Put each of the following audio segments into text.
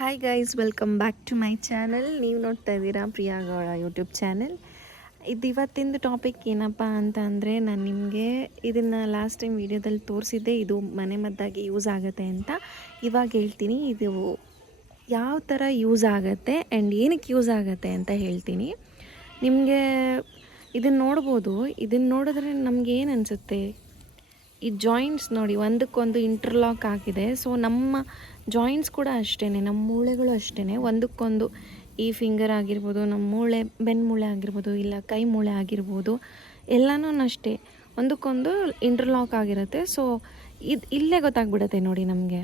Hi guys welcome back to my channel ನೀವು ನೋಡ್ತಾ ಇದ್ದೀರಾ ಪ್ರಿಯಾ ಗೌಡ ಯೂಟ್ಯೂಬ್ ಚಾನಲ್ ಇದು ಇವತ್ತಿಂದು ಟಾಪಿಕ್ ಏನಪ್ಪ ಅಂತ ಅಂದರೆ ನಾನು ನಿಮಗೆ ಇದನ್ನು ಲಾಸ್ಟ್ ಟೈಮ್ ವೀಡಿಯೋದಲ್ಲಿ ತೋರಿಸಿದ್ದೆ, ಇದು ಮನೆ ಮದ್ದಾಗಿ ಯೂಸ್ ಆಗುತ್ತೆ ಅಂತ. ಇವಾಗ ಹೇಳ್ತೀನಿ, ಇದು ಯಾವ ಥರ ಯೂಸ್ ಆಗುತ್ತೆ ಆ್ಯಂಡ್ ಏನಕ್ಕೆ ಯೂಸ್ ಆಗುತ್ತೆ ಅಂತ ಹೇಳ್ತೀನಿ. ನಿಮಗೆ ಇದನ್ನು ನೋಡ್ಬೋದು ಇದನ್ನು ನೋಡಿದ್ರೆ ನಮಗೇನು ಅನಿಸುತ್ತೆ? ಈ ಜಾಯಿಂಟ್ಸ್ ನೋಡಿ, ಒಂದಕ್ಕೊಂದು ಇಂಟರ್ಲಾಕ್ ಆಗಿದೆ. ಸೊ ನಮ್ಮ ಜಾಯಿಂಟ್ಸ್ ಕೂಡ ಅಷ್ಟೇ ನಮ್ಮ ಮೂಳೆಗಳು ಅಷ್ಟೇ ಒಂದಕ್ಕೊಂದು ಈ ಫಿಂಗರ್ ಆಗಿರ್ಬೋದು, ನಮ್ಮ ಮೂಳೆ, ಬೆನ್ಮೂಳೆ ಆಗಿರ್ಬೋದು, ಇಲ್ಲ ಕೈ ಮೂಳೆ ಆಗಿರ್ಬೋದು, ಎಲ್ಲನೂ ಅಷ್ಟೇ. ಒಂದಕ್ಕೊಂದು ಇಂಟರ್ಲಾಕ್ ಆಗಿರುತ್ತೆ. ಸೊ ಇದು ಇಲ್ಲೇ ಗೊತ್ತಾಗ್ಬಿಡುತ್ತೆ ನೋಡಿ ನಮಗೆ.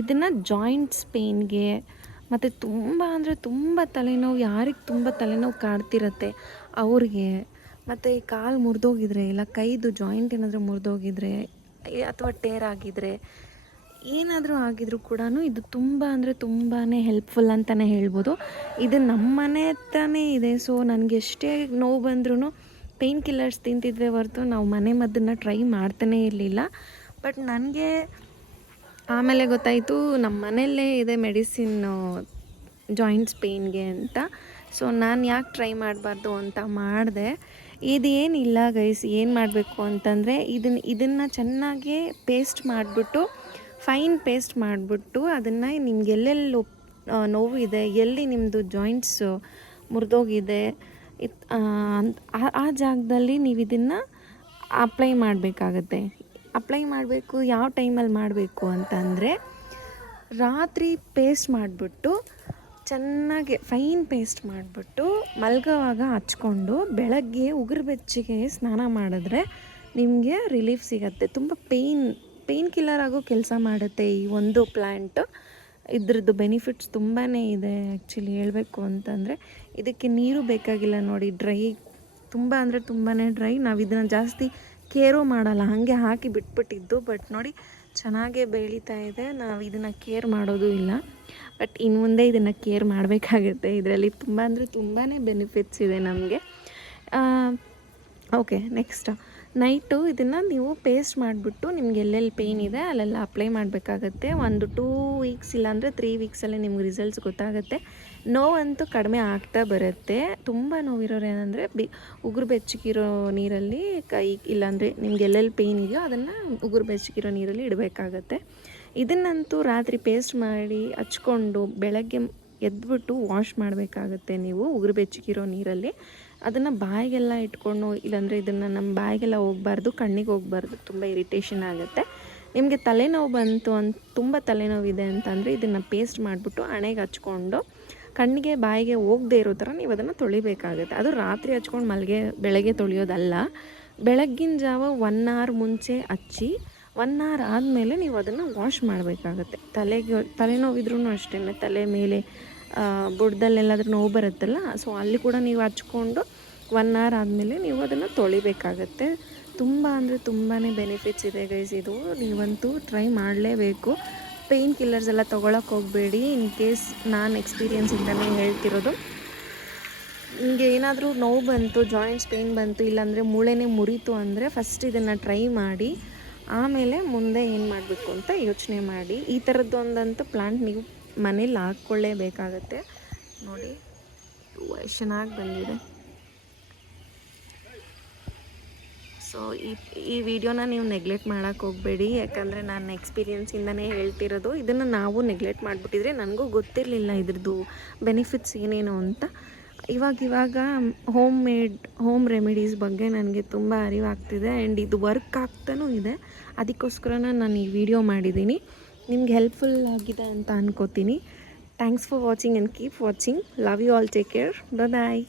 ಇದನ್ನು ಜಾಯಿಂಟ್ಸ್ ಪೇಯ್ನ್ಗೆ ಮತ್ತು ತುಂಬ ಅಂದರೆ ತುಂಬ ತಲೆನೋವು, ಯಾರಿಗೆ ತುಂಬ ತಲೆನೋವು ಕಾಡ್ತಿರತ್ತೆ ಅವ್ರಿಗೆ ಮತ್ತು ಕಾಲು ಮುರಿದೋಗಿದ್ರೆ, ಇಲ್ಲ ಕೈದು ಜಾಯಿಂಟ್ ಏನಾದರೂ ಮುರಿದೋಗಿದ್ರೆ ಅಥವಾ ಟೇರ್ ಆಗಿದ್ರೆ, ಏನಾದರೂ ಆಗಿದ್ರೂ ಕೂಡ ಇದು ತುಂಬ ಅಂದರೆ ತುಂಬಾ ಹೆಲ್ಪ್ಫುಲ್ ಅಂತಲೇ ಹೇಳ್ಬೋದು. ಇದು ನಮ್ಮ ಮನೆ ಹತ್ರನೇ ಇದೆ ಸೊ ನನಗೆ ಎಷ್ಟೇ ನೋವು ಬಂದ್ರೂ ಪೇಯ್ನ್ ಕಿಲ್ಲರ್ಸ್ ತಿಂತಿದ್ರೆ ಹೊರತು ನಾವು ಮನೆ ಮದ್ದನ್ನು ಟ್ರೈ ಮಾಡ್ತಾನೇ ಇರಲಿಲ್ಲ. ಬಟ್ ನನಗೆ ಆಮೇಲೆ ಗೊತ್ತಾಯಿತು, ನಮ್ಮ ಮನೆಯಲ್ಲೇ ಇದೆ ಮೆಡಿಸಿನ್ ಜಾಯಿಂಟ್ಸ್ ಪೇಯ್ನ್ಗೆ ಅಂತ. ಸೊ ನಾನು ಯಾಕೆ ಟ್ರೈ ಮಾಡಬಾರ್ದು ಅಂತ ಮಾಡಿದೆ. ಇದೇನಿಲ್ಲ ಗೈಸ್ ಏನು ಮಾಡಬೇಕು ಅಂತಂದರೆ ಇದನ್ನು ಇದನ್ನು ಚೆನ್ನಾಗಿ ಪೇಸ್ಟ್ ಮಾಡಿಬಿಟ್ಟು ಫೈನ್ ಪೇಸ್ಟ್ ಮಾಡಿಬಿಟ್ಟು ಅದನ್ನು ನಿಮ್ಗೆ ಎಲ್ಲೆಲ್ಲಿ ನೋವು ಇದೆ, ಎಲ್ಲಿ ನಿಮ್ಮದು ಜಾಯಿಂಟ್ಸು ಮುರಿದೋಗಿದೆ, ಇತ್ ಆ ಜಾಗದಲ್ಲಿ ನೀವು ಇದನ್ನು ಅಪ್ಲೈ ಮಾಡಬೇಕಾಗತ್ತೆ. ಅಪ್ಲೈ ಮಾಡಬೇಕು, ಯಾವ ಟೈಮಲ್ಲಿ ಮಾಡಬೇಕು ಅಂತಂದರೆ ರಾತ್ರಿ ಪೇಸ್ಟ್ ಮಾಡಿಬಿಟ್ಟು ಚೆನ್ನಾಗಿ ಫೈನ್ ಪೇಸ್ಟ್ ಮಾಡಿಬಿಟ್ಟು ಮಲ್ಗೋವಾಗ ಹಚ್ಕೊಂಡು ಬೆಳಗ್ಗೆ ಉಗುರು ಬೆಚ್ಚಗೆ ಸ್ನಾನ ಮಾಡಿದ್ರೆ ನಿಮಗೆ ರಿಲೀಫ್ ಸಿಗತ್ತೆ. ತುಂಬ ಪೇಯ್ನ್ ಪೇಯ್ನ್ ಕಿಲ್ಲರ್ ಆಗೋ ಕೆಲಸ ಮಾಡುತ್ತೆ ಈ ಒಂದು ಪ್ಲ್ಯಾಂಟು ಇದ್ರದ್ದು ಬೆನಿಫಿಟ್ಸ್ ತುಂಬಾ ಇದೆ ಆ್ಯಕ್ಚುಲಿ ಹೇಳಬೇಕು ಅಂತಂದರೆ. ಇದಕ್ಕೆ ನೀರು ಬೇಕಾಗಿಲ್ಲ ನೋಡಿ ಡ್ರೈ ತುಂಬ ಅಂದರೆ ತುಂಬಾ ಡ್ರೈ ನಾವು ಇದನ್ನು ಜಾಸ್ತಿ ಕೇರು ಮಾಡಲ್ಲ, ಹಾಗೆ ಹಾಕಿ ಬಿಟ್ಬಿಟ್ಟಿದ್ದು. ಬಟ್ ನೋಡಿ, ಚೆನ್ನಾಗೇ ಬೆಳೀತಾ ಇದೆ. ನಾವು ಇದನ್ನು ಕೇರ್ ಮಾಡೋದು ಇಲ್ಲ. ಬಟ್ ಇನ್ನು ಮುಂದೆ ಇದನ್ನು ಕೇರ್ ಮಾಡಬೇಕಾಗುತ್ತೆ. ಇದರಲ್ಲಿ ತುಂಬ ಅಂದರೆ ತುಂಬಾ ಬೆನಿಫಿಟ್ಸ್ ಇದೆ ನಮಗೆ. ಓಕೆ ನೆಕ್ಸ್ಟ್ ನೈಟು ಇದನ್ನು ನೀವು ಪೇಸ್ಟ್ ಮಾಡಿಬಿಟ್ಟು ನಿಮ್ಗೆ ಎಲ್ಲೆಲ್ಲಿ ಪೇಯ್ನ್ ಇದೆ ಅಲ್ಲೆಲ್ಲ ಅಪ್ಲೈ ಮಾಡಬೇಕಾಗತ್ತೆ. ಒಂದು ಟೂ ವೀಕ್ಸ್ ಇಲ್ಲಾಂದರೆ ತ್ರೀ ವೀಕ್ಸಲ್ಲೇ ನಿಮ್ಗೆ ರಿಸಲ್ಟ್ಸ್ ಗೊತ್ತಾಗುತ್ತೆ. ನೋವಂತೂ ಕಡಿಮೆ ಆಗ್ತಾ ಬರುತ್ತೆ. ತುಂಬ ನೋವಿರೋರು ಏನಂದರೆ ಬಿ, ಉಗುರು ಬೆಚ್ಚಗಿರೋ ನೀರಲ್ಲಿ ಕೈ ಇಲ್ಲಾಂದರೆ ನಿಮ್ಗೆ ಎಲ್ಲೆಲ್ಲಿ ಪೇಯ್ನ್ ಇದೆಯೋ ಅದನ್ನು ಉಗುರು ಬೆಚ್ಚಗಿರೋ ನೀರಲ್ಲಿ ಇಡಬೇಕಾಗತ್ತೆ. ಇದನ್ನಂತೂ ರಾತ್ರಿ ಪೇಸ್ಟ್ ಮಾಡಿ ಹಚ್ಕೊಂಡು ಬೆಳಗ್ಗೆ ಎದ್ಬಿಟ್ಟು ವಾಶ್ ಮಾಡಬೇಕಾಗತ್ತೆ ನೀವು ಉಗುರು ಬೆಚ್ಚಗಿರೋ ನೀರಲ್ಲಿ. ಅದನ್ನು ಬಾಯಿಗೆಲ್ಲ ಇಟ್ಕೊಂಡು, ಇಲ್ಲಾಂದರೆ ಇದನ್ನು ನಮ್ಮ ಬಾಯಿಗೆಲ್ಲ ಹೋಗ್ಬಾರ್ದು, ಕಣ್ಣಿಗೆ ಹೋಗ್ಬಾರ್ದು, ತುಂಬ ಇರಿಟೇಷನ್ ಆಗುತ್ತೆ. ನಿಮಗೆ ತಲೆನೋವು ಬಂತು ಅಂತ ತುಂಬ ತಲೆನೋವಿದೆ ಅಂತಂದರೆ ಇದನ್ನು ಪೇಸ್ಟ್ ಮಾಡಿಬಿಟ್ಟು ಹಣೆಗೆ ಹಚ್ಕೊಂಡು, ಕಣ್ಣಿಗೆ ಬಾಯಿಗೆ ಹೋಗದೆ ಇರೋ ಥರ ನೀವು ಅದನ್ನು ತೊಳಿಬೇಕಾಗುತ್ತೆ. ಅದು ರಾತ್ರಿ ಹಚ್ಕೊಂಡು ಮಲ್ಗೆ, ಬೆಳಗ್ಗೆ ತೊಳೆಯೋದಲ್ಲ. ಬೆಳಗ್ಗಿನ ಜಾವ ಒನ್ ಅವರ್ ಮುಂಚೆ ಹಚ್ಚಿ ಒನ್ ಅವರ್ ಆದಮೇಲೆ ನೀವು ಅದನ್ನು ವಾಶ್ ಮಾಡಬೇಕಾಗತ್ತೆ. ತಲೆಗೆ ತಲೆನೋವಿದ್ರೂ ಅಷ್ಟೇ ತಲೆ ಮೇಲೆ ಬುಡ್ದಲ್ಲೆಲ್ಲಾದ್ರೂ ನೋವು ಬರುತ್ತಲ್ಲ ಸೊ ಅಲ್ಲಿ ಕೂಡ ನೀವು ಹಚ್ಕೊಂಡು ಒನ್ ಅವರ್ ಆದಮೇಲೆ ನೀವು ಅದನ್ನು ತೊಳಿಬೇಕಾಗತ್ತೆ. ತುಂಬ ಅಂದರೆ ತುಂಬಾ ಬೆನಿಫಿಟ್ಸ್ ಇದೆ ಗೈಸ್ ಇದು. ನೀವಂತೂ ಟ್ರೈ ಮಾಡಲೇಬೇಕು. ಪೇಯ್ನ್ ಕಿಲ್ಲರ್ಸ್ ಎಲ್ಲ ತೊಗೊಳಕ್ಕೆ ಹೋಗಬೇಡಿ. ಇನ್ ಕೇಸ್ ನಾನು ಎಕ್ಸ್ಪೀರಿಯೆನ್ಸಿಂದನೇ ಹೇಳ್ತಿರೋದು. ನಿಮಗೆ ಏನಾದರೂ ನೋವು ಬಂತು ಜಾಯಿಂಟ್ಸ್ ಪೇಯ್ನ್ ಬಂತು, ಇಲ್ಲಾಂದರೆ ಮೂಳೆನೇ ಮುರಿತು ಅಂದರೆ ಫಸ್ಟ್ ಇದನ್ನು ಟ್ರೈ ಮಾಡಿ, ಆಮೇಲೆ ಮುಂದೆ ಏನು ಮಾಡಬೇಕು ಅಂತ ಯೋಚನೆ ಮಾಡಿ. ಈ ಥರದ್ದು ಒಂದಂತೂ ಪ್ಲಾಂಟ್ ನೀವು ಮನೇಲಿ ಹಾಕ್ಕೊಳ್ಳೇಬೇಕಾಗತ್ತೆ. ನೋಡಿ ಎಷ್ಟು ಚೆನ್ನಾಗಿ ಬಂದಿದೆ. ಸೊ ಈ ವಿಡಿಯೋನ ನೀವು ನೆಗ್ಲೆಕ್ಟ್ ಮಾಡೋಕ್ಕೆ ಹೋಗಬೇಡಿ. ಯಾಕಂದರೆ ನಾನು ಎಕ್ಸ್ಪೀರಿಯೆನ್ಸಿಂದನೇ ಹೇಳ್ತಿರೋದು. ಇದನ್ನು ನಾವು ನೆಗ್ಲೆಕ್ಟ್ ಮಾಡಿಬಿಟ್ಟಿದ್ರೆ ನನಗೂ ಗೊತ್ತಿರಲಿಲ್ಲ ಇದ್ರದ್ದು ಬೆನಿಫಿಟ್ಸ್ ಏನೇನು ಅಂತ. ಇವಾಗ ಇವಾಗ ಹೋಮ್ ಮೇಡ್ ಹೋಮ್ ರೆಮಿಡೀಸ್ ಬಗ್ಗೆ ನನಗೆ ತುಂಬ ಅರಿವಾಗ್ತಿದೆ. ಆ್ಯಂಡ್ ಇದು ವರ್ಕ್ ಆಗ್ತಾನೂ ಇದೆ. ಅದಕ್ಕೋಸ್ಕರ ನಾನು ಈ ವಿಡಿಯೋ ಮಾಡಿದ್ದೀನಿ. ನಿಮ್ಗೆ ಹೆಲ್ಪ್ಫುಲ್ ಆಗಿದೆ ಅಂತ ಅನ್ಕೋತೀನಿ. Thanks for watching and keep watching love you all take care bye